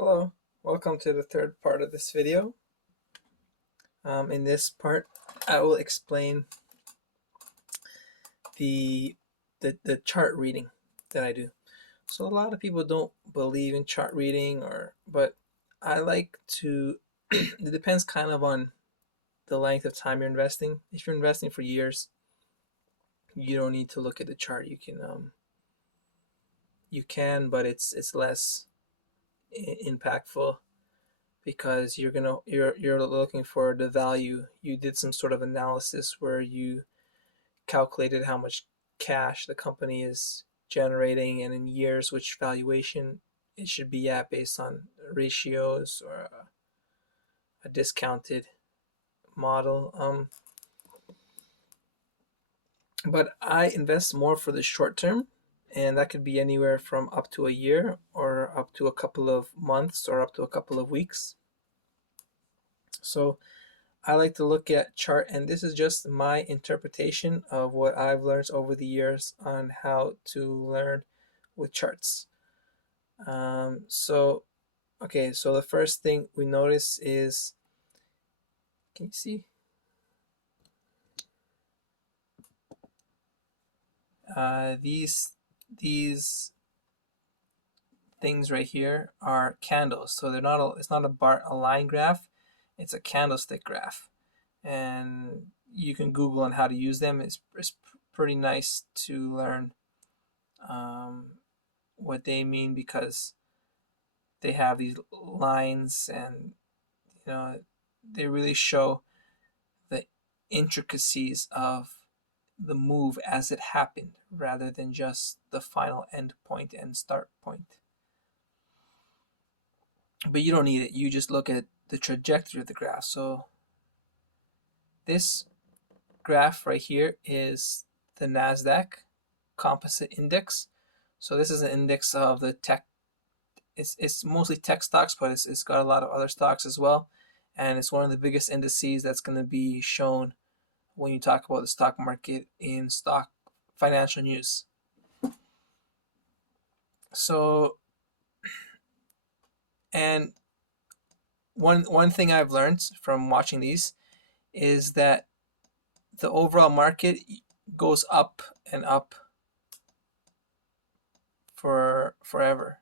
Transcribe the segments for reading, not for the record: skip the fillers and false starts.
Hello, welcome to the third part of this video. In this part, I will explain the, the chart reading that I do. So a lot of people don't believe in chart reading, but I like to. It depends kind of on the length of time you're investing. If you're investing for years, you don't need to look at the chart. You can, but it's less impactful because you're looking for the value. You did some sort of analysis where you calculated how much cash the company is generating and in years which valuation it should be at based on ratios or a discounted model. But I invest more for the short term, and that could be anywhere from up to a year or up to a couple of months or up to a couple of weeks. So I like to look at chart, and this is just my interpretation of what I've learned over the years on how to learn with charts. So the first thing we notice is, can you see? These things right here are candles. So it's not a line graph, it's a candlestick graph. And you can Google on how to use them. It's pretty nice to learn what they mean, because they have these lines, and they really show the intricacies of the move as it happened rather than just the final end point and start point. But you don't need it. You just look at the trajectory of the graph. So this graph right here is the NASDAQ Composite Index. So this is an index of the tech. It's mostly tech stocks, but it's got a lot of other stocks as well. And it's one of the biggest indices that's going to be shown when you talk about the stock market in stock financial news. So, and one thing I've learned from watching these is that the overall market goes up and up for forever.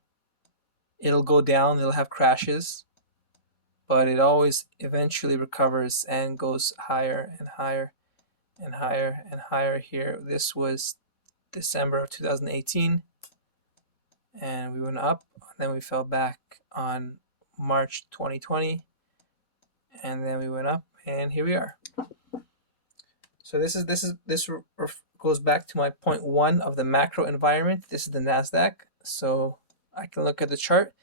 It'll go down, it'll have crashes, but it always eventually recovers and goes higher and higher and higher and higher. Here, this was December of 2018, and we went up, and then we fell back on March 2020, and then we went up, and here we are. So this goes back to my point one of the macro environment. This is the NASDAQ. So I can look at the chart,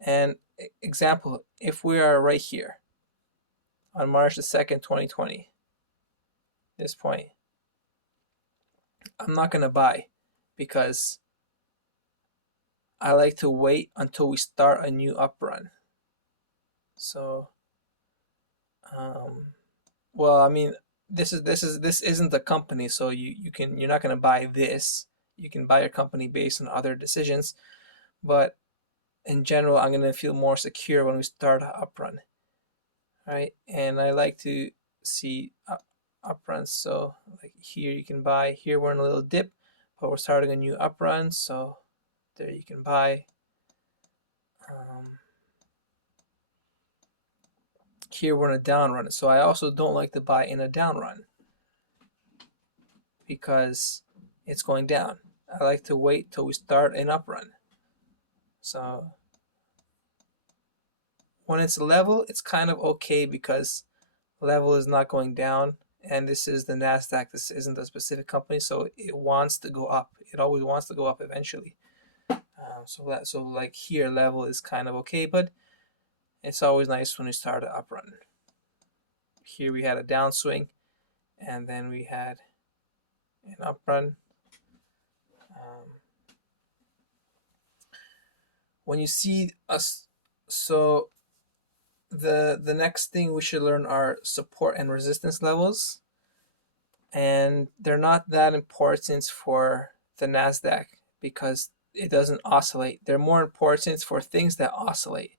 and example, if we are right here on March the 2nd, 2020, this point, I'm not going to buy, because I like to wait until we start a new up run. So, well, I mean, this isn't a company, so you're not going to buy this. You can buy your company based on other decisions, but in general, I'm going to feel more secure when we start an up run, right? And I like to see up runs. So like here you can buy. Here we're in a little dip, but we're starting a new up run, so there you can buy. Here we're in a down run, so I also don't like to buy in a down run because it's going down. I like to wait till we start an up run. So when it's level, it's kind of okay because level is not going down, and this is the NASDAQ. This isn't a specific company, so it wants to go up. It always wants to go up eventually. So like here, level is kind of okay, but it's always nice when we start an up run. Here we had a downswing, and then we had an up run. When you see us, so the next thing we should learn are support and resistance levels, and they're not that important for the NASDAQ because it doesn't oscillate. They're more important for things that oscillate.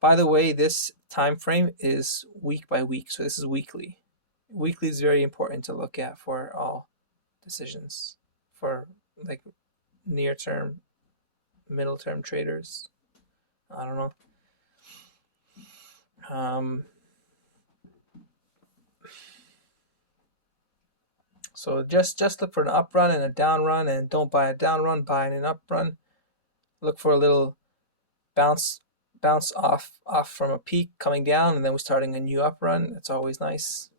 By the way, this time frame is week by week, so this is weekly. Weekly is very important to look at for all decisions, for like near term, middle term traders. I don't know. Um, so just look for an up run and a down run, and don't buy a down run, buy an up run. Look for a little bounce off from a peak coming down, and then we're starting a new up run. That's always nice.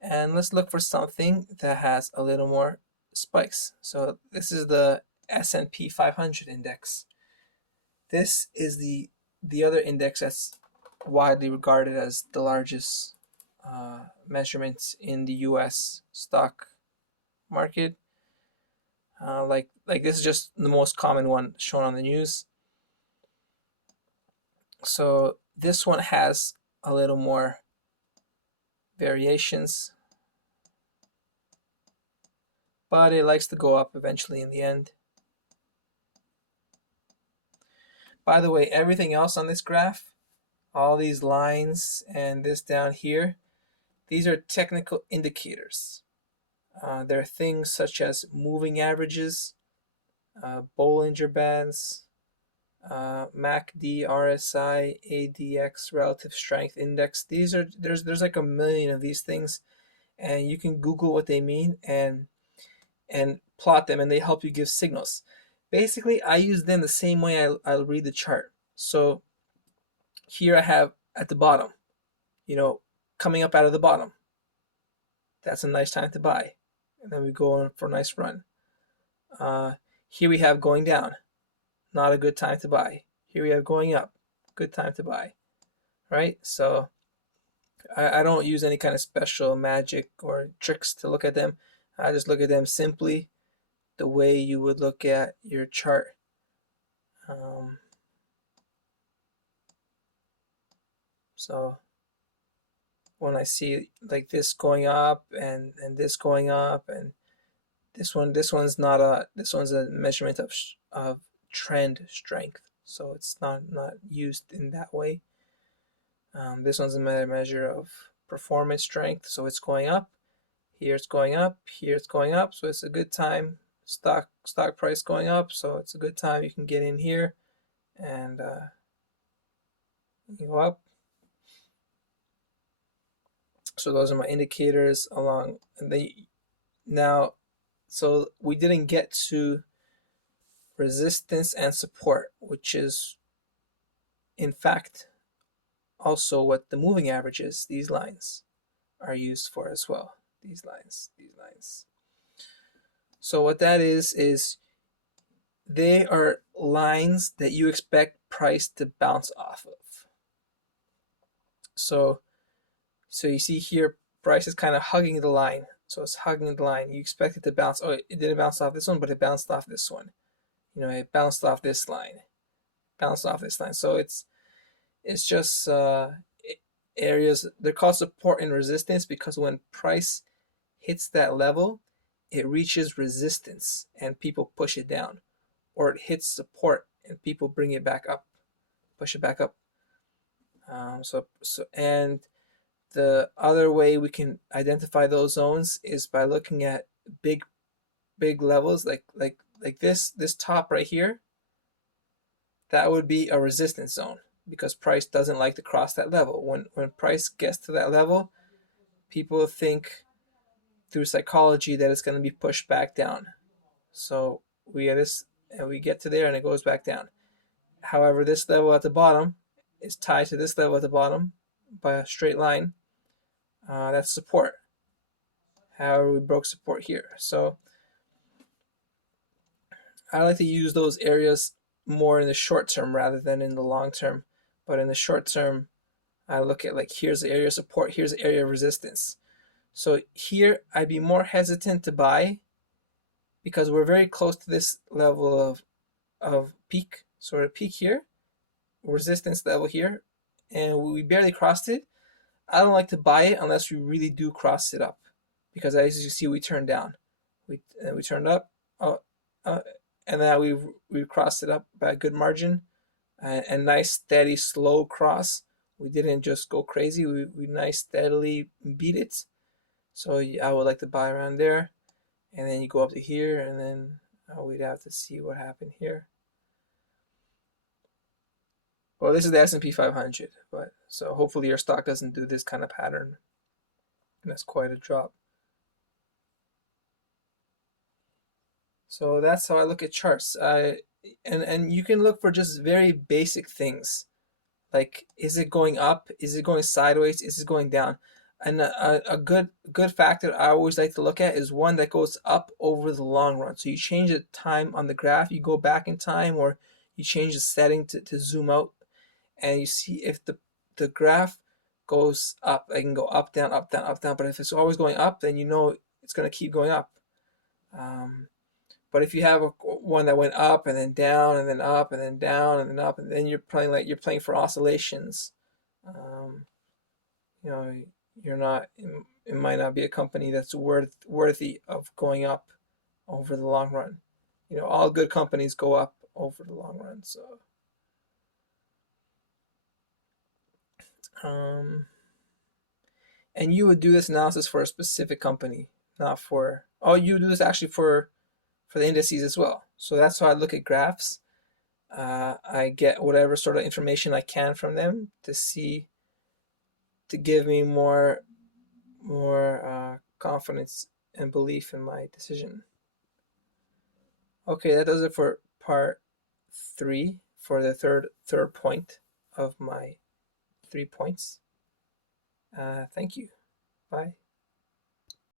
And let's look for something that has a little more spikes. So this is the S&P 500 index. This is the other index that's widely regarded as the largest measurement in the U.S. stock market. Like this is just the most common one shown on the news. So this one has a little more variations, but it likes to go up eventually in the end. By the way, everything else on this graph, all these lines and this down here, these are technical indicators. There are things such as moving averages, Bollinger Bands, MACD, RSI, ADX, Relative Strength Index. There's like a million of these things, and you can Google what they mean and plot them, and they help you give signals. Basically, I use them the same way I'll read the chart. So here I have at the bottom, coming up out of the bottom. That's a nice time to buy. And then we go on for a nice run. Here we have going down. Not a good time to buy. Here we have going up. Good time to buy. Right? So I don't use any kind of special magic or tricks to look at them. I just look at them simply the way you would look at your chart. So when I see like this going up and this going up and this one's a measurement of trend strength, so it's not used in that way. This one's a measure of performance strength, so it's going up. Here it's going up. Here it's going up. So it's a good time. Stock price going up, so it's a good time. You can get in here and go up. So those are my indicators along. Now, so we didn't get to resistance and support, which is in fact also what the moving averages, these lines, are used for as well. These lines. So what that is they are lines that you expect price to bounce off of. So you see here, price is kind of hugging the line. So it's hugging the line. You expect it to bounce. Oh, it didn't bounce off this one, but it bounced off this one. It bounced off this line. So it's just areas. They're called support and resistance because when price hits that level, it reaches resistance and people push it down, or it hits support and people bring it back up, push it back up. And the other way we can identify those zones is by looking at big levels like this top right here. That would be a resistance zone because price doesn't like to cross that level. When price gets to that level, people think through psychology that it's going to be pushed back down. So we get this and we get to there and it goes back down. However, this level at the bottom is tied to this level at the bottom by a straight line. That's support. However, we broke support here. So I like to use those areas more in the short term rather than in the long term. But in the short term, I look at like here's the area of support, here's the area of resistance. So here I'd be more hesitant to buy because we're very close to this level of peak. So we're at peak here, resistance level here, and we barely crossed it. I don't like to buy it unless we really do cross it up, because as you see, we turned down, we turned up, and now we crossed it up by a good margin. a nice steady slow cross. We didn't just go crazy. We nice steadily beat it. So I would like to buy around there, and then you go up to here, and then we'd have to see what happened here. Well, this is the S&P 500, but so hopefully your stock doesn't do this kind of pattern. And that's quite a drop. So that's how I look at charts. And you can look for just very basic things, like is it going up? Is it going sideways? Is it going down? And a good factor I always like to look at is one that goes up over the long run. So you change the time on the graph, you go back in time, or you change the setting to zoom out, and you see if the graph goes up. I can go up, down, up, down, up, down. But if it's always going up, then you know it's going to keep going up. But if you have one that went up and then down and then up and then down and then up, and then you're playing for oscillations. You know, you're not. It might not be a company that's worthy of going up over the long run. You know, all good companies go up over the long run. So, and you would do this analysis for a specific company, not for. Oh, you do this actually for the indices as well. So that's how I look at graphs. I get whatever sort of information I can from them to give me more confidence and belief in my decision. Okay, that does it for part 3 for the third point of my 3 points. Thank you. Bye.